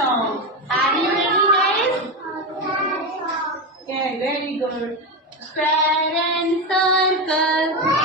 song. Are you ready, guys? Okay, very good. Square and circle.